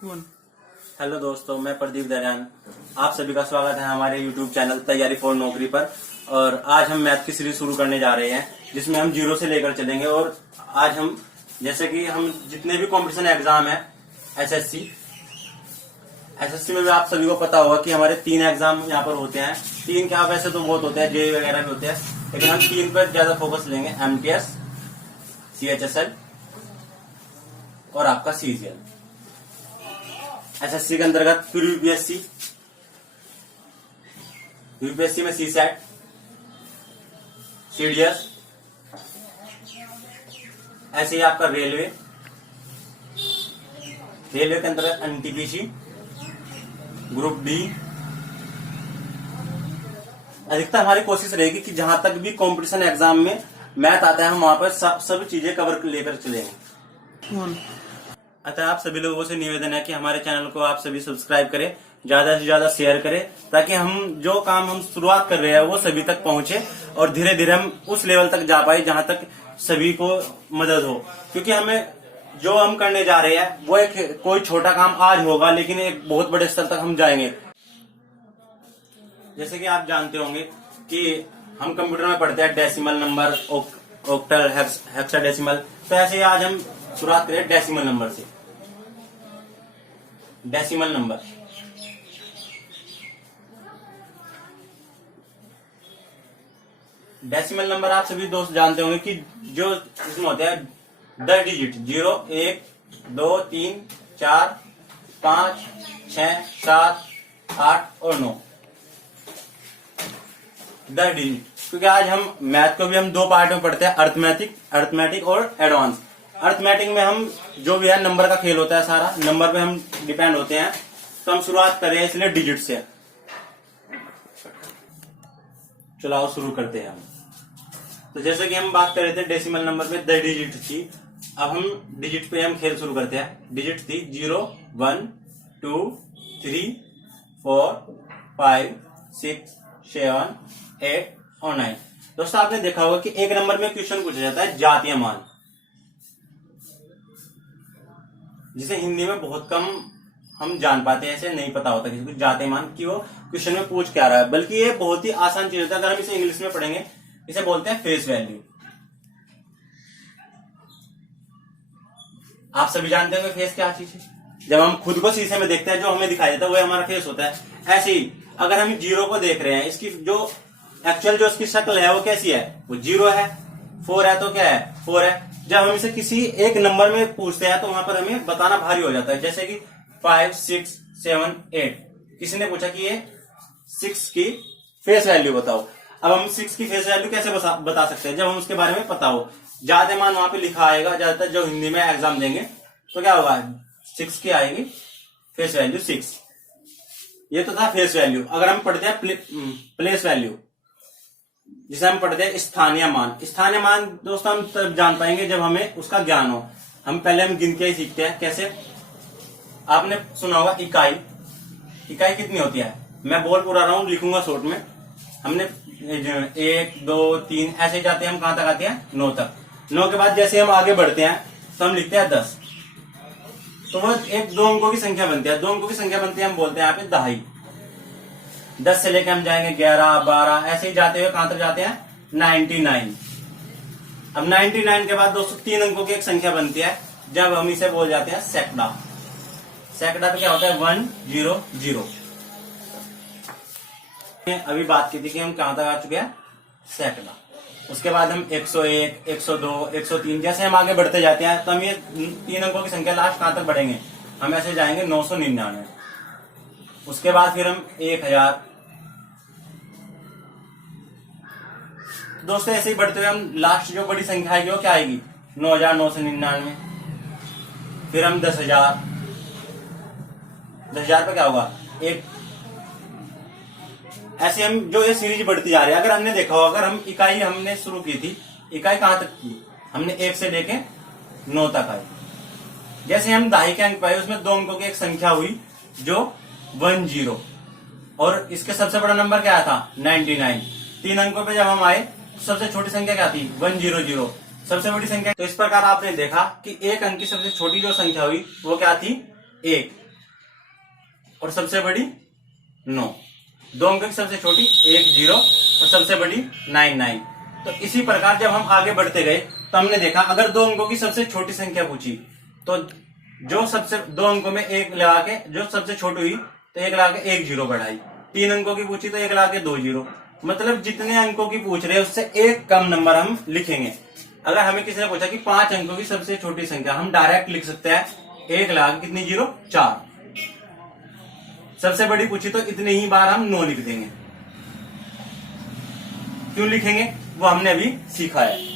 Hello दोस्तों, मैं प्रदीप दरियान। आप सभी का स्वागत है हमारे YouTube चैनल तैयारी फॉर नौकरी पर। और आज हम मैथ की सीरीज शुरू करने जा रहे हैं, जिसमें हम जीरो से लेकर चलेंगे। और आज हम जैसे कि हम जितने भी कंपटीशन एग्जाम है एसएससी में भी आप सभी को पता होगा कि हमारे 3 एग्जाम यहाँ पर होते हैं। 3 क्या, वैसे तो बहुत होते हैं, जेई वगैरह भी होते हैं, लेकिन हम 3 पर ज्यादा फोकस लेंगे। MTS, CHSL और आपका CGL। एसएससी के अंतर्गत फिर यूपीएससी में CSAT, CDS, ऐसे ही आपका रेलवे के अंतर्गत NTPC, ग्रुप डी। अधिकतर हमारी कोशिश रहेगी कि जहां तक भी कंपटीशन एग्जाम में मैथ आता है, हम वहां पर सब चीजें कवर लेकर चलेंगे। अतः आप सभी लोगों से निवेदन है कि हमारे चैनल को आप सभी सब्सक्राइब करें, ज्यादा से ज्यादा शेयर करें, ताकि हम जो काम हम शुरुआत कर रहे हैं वो सभी तक पहुंचे और धीरे धीरे हम उस लेवल तक जा पाए जहां तक सभी को मदद हो। क्योंकि हमें जो हम करने जा रहे हैं वो एक कोई छोटा काम आज होगा, लेकिन एक बहुत बड़े स्तर तक हम जाएंगे। जैसे कि आप जानते होंगे कि हम कंप्यूटर में पढ़ते हैं डेसिमल नंबर, ऑक्टल, हेक्साडेसिमल। तो ऐसे ही आज हम शुरुआत करें डेसिमल नंबर से। डेसिमल नंबर आप सभी दोस्त जानते होंगे कि जो इसमें होते हैं 10 डिजिट, 0, 1, 2, 3, 4, 5, 6, 7, 8 और 9, 10 डिजिट। क्योंकि आज हम मैथ को भी हम 2 पार्ट में पढ़ते हैं, अर्थमेटिक और एडवांस। अर्थमेटिक में हम जो भी है नंबर का खेल होता है, सारा नंबर पे हम डिपेंड होते हैं। तो हम शुरुआत करें इसलिए डिजिट से। चलो शुरू करते हैं हम। तो जैसे कि हम बात कर रहे थे डेसिमल नंबर पे 10 डिजिट थी, अब हम डिजिट पे हम खेल शुरू करते हैं। डिजिट थी 0, 1, 2, 3, 4, 5, 6, 7, 8 और 9। दोस्तों आपने देखा होगा कि एक नंबर में क्वेश्चन पूछा जाता है जातीय मान, जिसे हिंदी में बहुत कम हम जान पाते हैं। ऐसे नहीं पता होता किसी को जातीय मान कि वो क्वेश्चन में पूछ क्या रहा है, बल्कि ये बहुत ही आसान चीज होता है। अगर हम इसे इंग्लिश में पढ़ेंगे, इसे बोलते हैं फेस वैल्यू। आप सभी जानते होंगे फेस क्या चीज है। जब हम खुद को शीशे में देखते हैं, जो हमें दिखाई देता है वो हमारा फेस होता है। ऐसे ही अगर हम 0 को देख रहे हैं, इसकी जो एक्चुअल जो इसकी शक्ल है वो कैसी है, वो 0 है। 4 है तो क्या है, 4 है। जब हम इसे किसी एक नंबर में पूछते हैं तो वहां पर हमें बताना भारी हो जाता है। जैसे कि 5, 6, 7, 8, किसी ने पूछा कि ये 6 की फेस वैल्यू बताओ। अब हम 6 की फेस वैल्यू कैसे बता सकते हैं, जब हम उसके बारे में पता हो। जातीय मान वहां पे लिखा आएगा, ज्यादातर जो हिंदी में एग्जाम देंगे तो क्या होगा, 6 की आएगी फेस वैल्यू 6। ये तो था फेस वैल्यू। अगर हम पढ़ते हैं प्लेस वैल्यू, जिसे हम पढ़ते हैं स्थानीय मान। स्थानीय मान दोस्तों हम तब जान पाएंगे जब हमें उसका ज्ञान हो। हम पहले हम गिनतियां ही सीखते हैं। कैसे, आपने सुना होगा इकाई कितनी होती है। मैं बोल पूरा रहा हूं, लिखूंगा शॉर्ट में। हमने 1, 2, 3 ऐसे जाते हैं, हम कहां तक आते हैं, 9 तक। 9 के बाद जैसे हम आगे बढ़ते हैं तो हम लिखते हैं 10। तो वो एक 2 अंकों की संख्या बनती है। 2 अंकों की संख्या बनती है, हम बोलते हैं यहाँ पे दहाई। 10 से लेके हम जाएंगे 11, 12, ऐसे ही जाते हुए कहां तक जाते हैं, 99। अब 99 के बाद दोस्तों 3 अंकों की एक संख्या बनती है, जब हम इसे बोल जाते हैं सैकड़ा। सैकड़ा पे क्या होता है, 1, 0, 0। अभी बात की थी कि हम कहां तक आ चुके हैं, सैकड़ा। उसके बाद हम 101, 102, 103, जैसे हम आगे बढ़ते जाते हैं तो हम ये 3 अंकों की संख्या लास्ट कहां तक बढ़ेंगे, हम ऐसे जाएंगे 999। उसके बाद फिर हम 1000। दोस्तों ऐसे ही बढ़ते हुए हम लास्ट जो बड़ी संख्या आएगी वो क्या आएगी, 9999। फिर हम 10,000। 10,000 पे क्या होगा, 1। ऐसे हम जो ये सीरीज बढ़ती जा रही है। अगर हमने देखा हो, अगर हम इकाई हमने शुरू की थी, इकाई कहां तक की, हमने 1 से लेके 9 तक आई। जैसे हम दहाई के अंक पाए, उसमें 2 अंकों की एक संख्या हुई जो 10। और इसके सबसे बड़ा नंबर क्या था, 99। 3 अंकों पे जब हम आए तो सबसे छोटी संख्या क्या थी, 100। सबसे बड़ी संख्या। तो इस प्रकार आपने देखा कि एक अंक की सबसे छोटी जो संख्या हुई वो क्या थी, 1। और सबसे बड़ी 9। 2 अंक की सबसे छोटी 1 0 और सबसे बड़ी 9 9। तो इसी प्रकार जब हम आगे बढ़ते गए तो हमने देखा अगर 2 अंकों की सबसे छोटी संख्या पूछी तो जो सबसे 2 अंकों में 1 लगा के जो सबसे छोटी हुई तो 1 लगा के 1 0 बढ़ाई। 3 अंकों की पूछी तो 1 लगा के 2 0। मतलब जितने अंकों की पूछ रहे हैं उससे एक कम नंबर हम लिखेंगे। अगर हमें किसी ने पूछा कि 5 अंकों की सबसे छोटी संख्या, हम डायरेक्ट लिख सकते हैं 1 लगा के कितनी 0 4। सबसे बड़ी पूछी तो इतने ही बार हम 9 लिख देंगे। क्यों लिखेंगे वो हमने अभी सीखा है।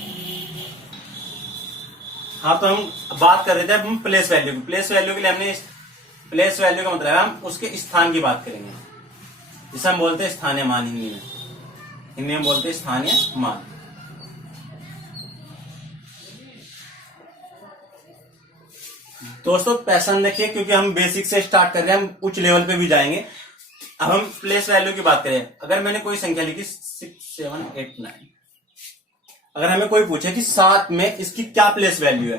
हाँ, तो हम बात कर रहे थे अब हम प्लेस वैल्यू की। प्लेस वैल्यू के लिए हमने प्लेस वैल्यू का मतलब हम उसके स्थान की बात करेंगे, जिसे हम बोलते हैं स्थानीय मान। हिंदी में बोलते हैं स्थानीय मान। दोस्तों पैसन देखिए, क्योंकि हम बेसिक से स्टार्ट कर रहे हैं, हम उच्च लेवल पे भी जाएंगे। अब हम प्लेस वैल्यू की बात करें। अगर मैंने कोई संख्या लिखी 6 7 8 9, अगर हमें कोई पूछे कि 7 में इसकी क्या प्लेस वैल्यू है,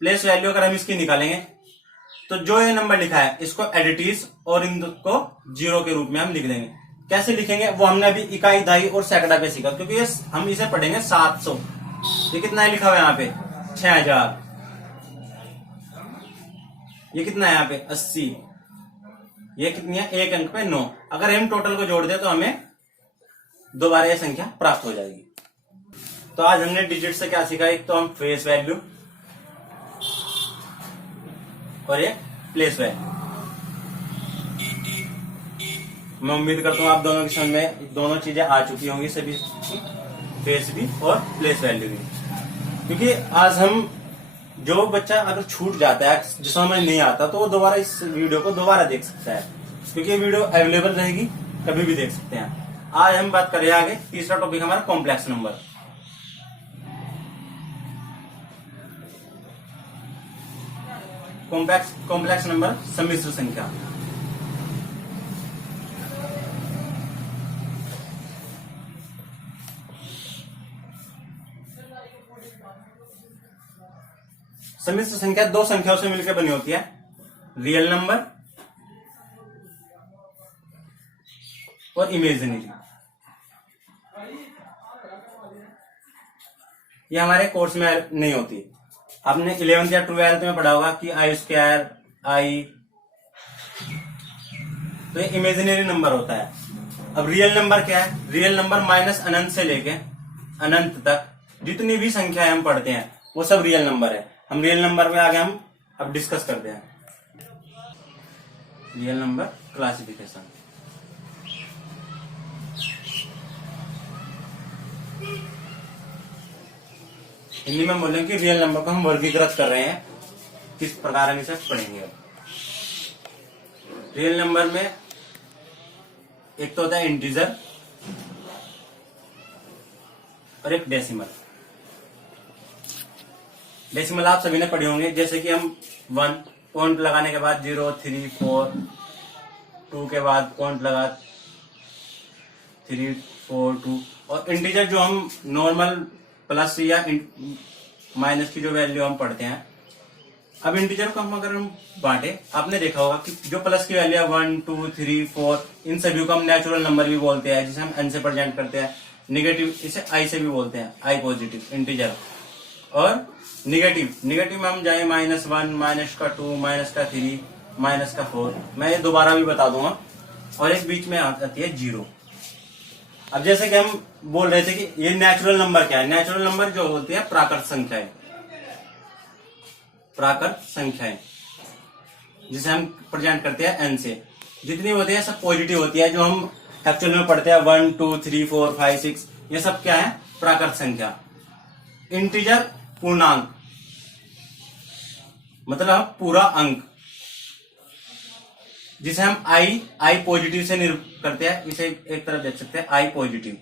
प्लेस वैल्यू अगर हम इसकी निकालेंगे तो जो ये नंबर लिखा है इसको एडिटीज और इनको 0 के रूप में हम लिख देंगे। कैसे लिखेंगे वो हमने अभी इकाई, दहाई और सैकड़ा पे सीखा, क्योंकि ये हम इसे पढ़ेंगे 700। ये कितना है लिखा हुआ है यहाँ पे 6000। ये कितना है यहाँ पे 80। ये कितनी है एक अंक पे 9। अगर हम टोटल को जोड़ दे तो हमें दोबारा ये संख्या प्राप्त हो जाएगी। तो आज हमने डिजिट से क्या सीखा, एक तो हम फेस वैल्यू और एक प्लेस वैल्यू। मैं उम्मीद करता हूँ आप दोनों की समझ में दोनों चीजें आ चुकी होंगी, सभी फेस भी और प्लेस वैल्यू भी। क्योंकि आज हम जो बच्चा अगर छूट जाता है, जो समझ नहीं आता, तो वो दोबारा इस वीडियो को दोबारा देख सकता है, क्योंकि ये वीडियो अवेलेबल रहेगी, कभी भी देख सकते हैं। आज हम बात कर रहे हैं आगे, तीसरा टॉपिक हमारा कॉम्प्लेक्स नंबर। कॉम्प्लेक्स नंबर सम्मिश्र संख्या। सम्मिश्र संख्या दो संख्याओं से मिलकर बनी होती है, रियल नंबर और इमेजिनरी। ये हमारे कोर्स में नहीं होती। आपने 11th या 12th में पढ़ा होगा कि आई स्क्वायर आई, तो ये इमेजिनरी नंबर होता है। अब रियल नंबर क्या है? रियल नंबर माइनस अनंत से लेके अनंत तक जितनी भी संख्याएं हम पढ़ते हैं वो सब रियल नंबर है। हम रियल नंबर में आगे हम अब डिस्कस करते हैं रियल नंबर क्लासिफिकेशन। हिंदी में बोलेंगे कि रियल नंबर को हम वर्गीकृत कर रहे हैं, किस प्रकार हम इसे पढ़ेंगे। अब रियल नंबर में एक तो होता है इंटीजर और एक डेसिमल। डेसिमल आप सभी ने पढ़े होंगे, जैसे कि हम 1 पॉइंट लगाने के बाद 0 3 4, 2 के बाद पॉइंट लगा 3 4 2। और इंटीजर जो हम नॉर्मल प्लस या माइनस की जो वैल्यू हम पढ़ते हैं। अब इंटीजर को हम अगर हम बांटे, आपने देखा होगा कि जो प्लस की वैल्यू है 1 2 3 4, इन सभी को हम नेचुरल नंबर भी बोलते हैं, जिसे हम n से प्रेजेंट करते हैं। निगेटिव इसे i से भी बोलते हैं, i पॉजिटिव इंटीजर। और निगेटिव में हम जाए -1 -2 -3 -4। मैं ये दोबारा भी बता दूंगा। और एक बीच में आती है 0। अब जैसे कि हम बोल रहे थे कि ये नेचुरल नंबर क्या है। नेचुरल नंबर जो होती है प्राकृत संख्याएं, प्राकृत संख्याएं जिसे हम प्रेजेंट करते हैं n से। जितनी होती है सब पॉजिटिव होती है। जो हम एक्चुअल में पढ़ते हैं 1 2 3 4 5 6, ये सब क्या है? प्राकृत संख्या। इंटीजर पूर्णांक मतलब पूरा अंक, जिसे हम आई पॉजिटिव से निरूपित करते हैं। इसे एक तरफ देख सकते हैं आई पॉजिटिव,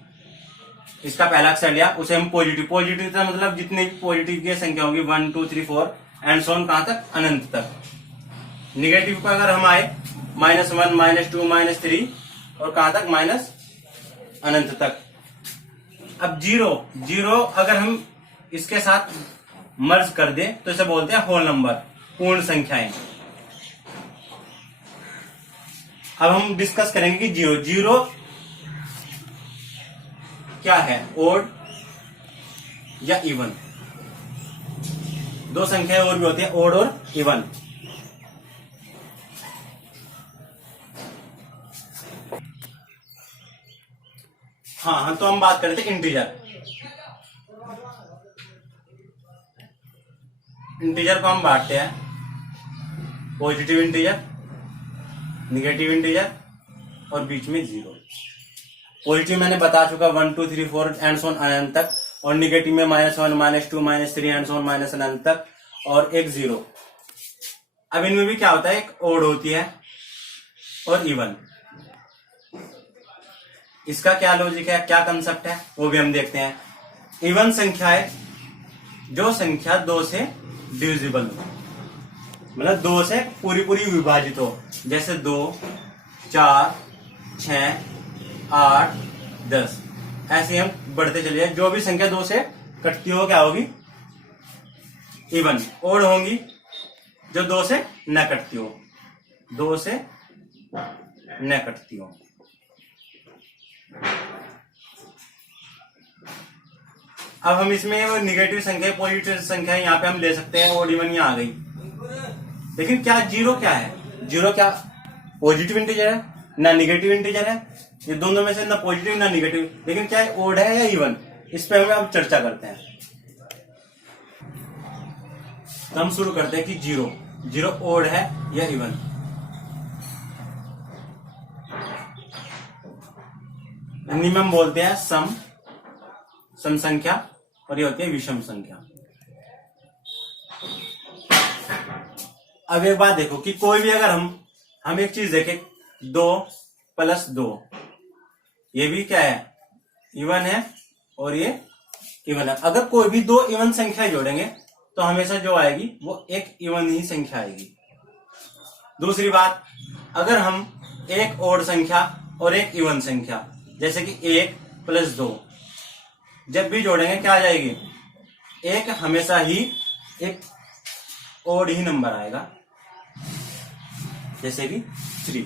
इसका पहला अक्षर लिया, उसे हम पॉजिटिव का मतलब जितनी पॉजिटिव की संख्या होगी 1 2 3 4 एंड सो ऑन, कहां तक? अनंत तक। निगेटिव पर अगर हम आए -1 -2 -3 और कहां तक? माइनस अनंत तक। अब जीरो अगर हम इसके साथ मर्ज कर दे तो इसे बोलते हैं होल नंबर, पूर्ण संख्याएं। अब हम डिस्कस करेंगे कि जीरो जीरो क्या है, ओड या इवन। दो संख्याएं और भी होती है, ओड और इवन। हाँ, तो हम बात करते हैं इंटीजर। इंटीजर को हम बांटते हैं पॉजिटिव इंटीजर, निगेटिव इंटीजर और बीच में जीरो। पॉजिटिव मैंने बता चुका 1 2 3 4 एंड सो ऑन अनंत तक, और निगेटिव में -1 -2 -3 एंड सो ऑन माइनस अनंत तक, और एक जीरो। अब इनमें भी क्या होता है, एक ओड होती है और इवन। इसका क्या लॉजिक है, क्या कंसेप्ट है, वो भी हम देखते हैं। इवन संख्या है जो संख्या 2 से डिविजिबल हो, मतलब 2 से पूरी पूरी विभाजित हो, जैसे 2 4 6 8 10, ऐसे हम बढ़ते चले जाए। जो भी संख्या 2 से कटती हो क्या होगी, इवन। ओड होंगी जो 2 से न कटती हो, 2 से न कटती हो। अब हम इसमें वो निगेटिव संख्या पॉजिटिव संख्या यहाँ पे हम ले सकते हैं, ओड इवन यहाँ आ गई। लेकिन क्या जीरो क्या है, जीरो क्या पॉजिटिव इंटीजर है ना निगेटिव इंटीजर है, ये दोनों में से ना पॉजिटिव ना निगेटिव। लेकिन क्या है, ओड है या इवन, इस पे हम चर्चा करते हैं। तो हम शुरू करते हैं कि जीरो जीरो ओड है या इवन। हिंदी में हम बोलते हैं सम संख्या, और ये होती है विषम संख्या। अब एक बात देखो कि कोई भी अगर हम एक चीज देखें, 2 + 2, ये भी क्या है, इवन है, और ये इवन है। अगर कोई भी 2 इवन संख्या जोड़ेंगे तो हमेशा जो आएगी वो एक इवन ही संख्या आएगी। दूसरी बात, अगर हम एक ओड संख्या और एक इवन संख्या, जैसे कि 1 + 2, जब भी जोड़ेंगे क्या आ जाएगी, एक हमेशा ही एक ओड ही नंबर आएगा, जैसे कि 3।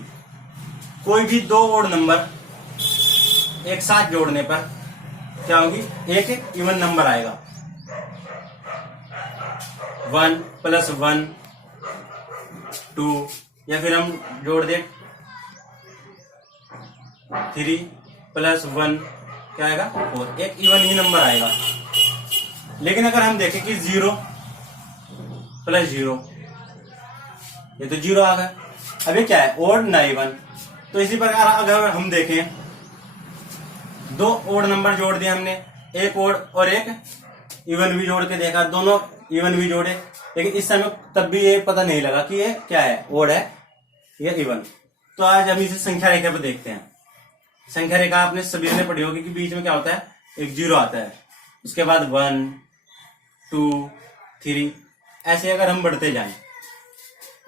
कोई भी 2 ओड नंबर एक साथ जोड़ने पर क्या होगी, एक इवन नंबर आएगा। 1 + 1 2, या फिर हम जोड़ दे 3 + 1 क्या आएगा, 4, एक इवन ही नंबर आएगा। लेकिन अगर हम देखें कि 0 + 0, ये तो 0 आ गया। अब ये क्या है, ओड ना इवन। तो इसी प्रकार अगर हम देखें, 2 ओड नंबर जोड़ दिए हमने, एक ओड और एक इवन भी जोड़ के देखा, दोनों इवन भी जोड़े, लेकिन इस समय तब भी ये पता नहीं लगा कि ये क्या है, ओड है या इवन। तो आज हम इसे संख्या रेखा पे देखते हैं। संख्या रेखा आपने सभी ने पढ़ी होगी कि बीच में क्या होता है, एक जीरो आता है, उसके बाद 1 2 3, ऐसे अगर हम बढ़ते जाएं,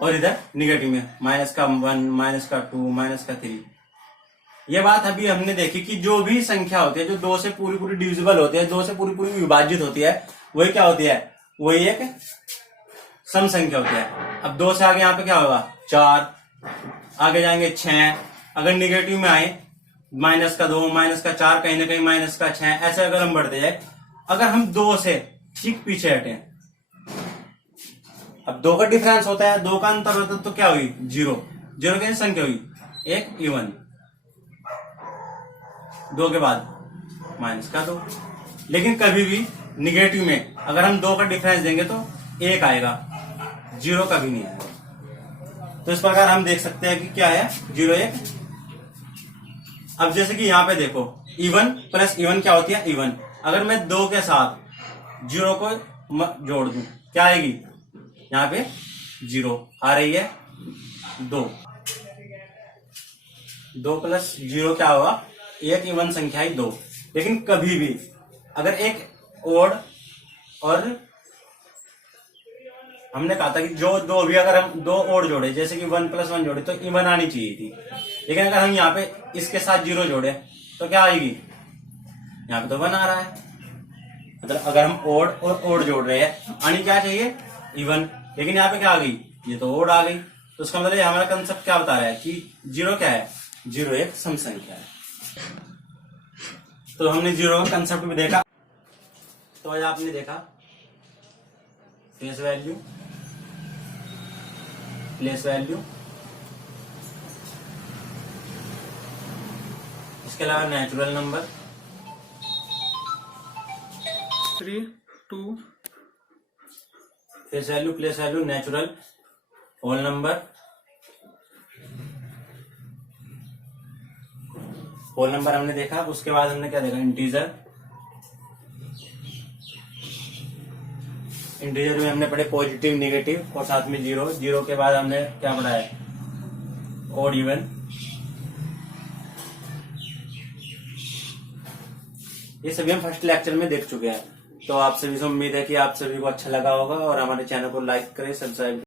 और इधर निगेटिव में -1 -2 -3। ये बात अभी हमने देखी कि जो भी संख्या होती है जो 2 से पूरी पूरी डिविजिबल होती है, 2 से पूरी पूरी विभाजित होती है, वही क्या होती है, वही एक सम संख्या होती है। अब 2 से आगे यहाँ पे क्या होगा, 4, आगे जाएंगे 6, अगर निगेटिव में आए -2 -4, कहीं ना कहीं -6, ऐसे अगर हम बढ़ते जाए। अगर हम 2 से ठीक पीछे हटे, अब 2 का डिफरेंस होता है, 2 का अंतर होता है, तो क्या हुई, 0 की संख्या हुई एक इवन। 2 के बाद -2। लेकिन कभी भी निगेटिव में अगर हम 2 का डिफरेंस देंगे तो 1 आएगा, 0 कभी नहीं आएगा। तो इस प्रकार हम देख सकते हैं कि क्या है, 0 1। अब जैसे कि यहाँ पे देखो, इवन + इवन क्या होती है, इवन। अगर मैं 2 के साथ 0 को जोड़ दूं, क्या आएगी, यहाँ पे 0 आ रही है, 2 + 0 क्या होगा, एक इवन संख्या ही 2। लेकिन कभी भी अगर एक ओड, और हमने कहा था कि जो 2 भी अगर हम 2 ओड जोड़े, जैसे कि 1 + 1 जोड़े, तो इवन आनी चाहिए थी। लेकिन अगर हम यहाँ पे इसके साथ 0 जोड़े तो क्या आएगी, यहाँ पे तो 1 आ रहा है। मतलब अगर हम ओड और ओड जोड़ रहे हैं, आनी क्या चाहिए, इवन। लेकिन यहाँ पे क्या आ गई, ये तो ओड आ गई। तो उसका मतलब ये हमारा कंसेप्ट क्या बता रहा है कि जीरो क्या है, जीरो एक सम संख्या है। तो हमने जीरो का कंसेप्ट भी देखा। तो आज आपने देखा फेस वैल्यू, प्लेस वैल्यू, इसके अलावा natural number, 3, 2, face value, place value, natural, whole number, whole number हमने देखा। उसके बाद हमने क्या देखा, इंटीजर, इंटीजर में हमने पढ़े पॉजिटिव, नेगेटिव और साथ में जीरो। जीरो के बाद हमने क्या पढ़ा है, ऑड इवन। ये सभी हम फर्स्ट लेक्चर में देख चुके हैं। तो आप सभी से उम्मीद है कि आप सभी को अच्छा लगा होगा और हमारे चैनल को लाइक करें, सब्सक्राइब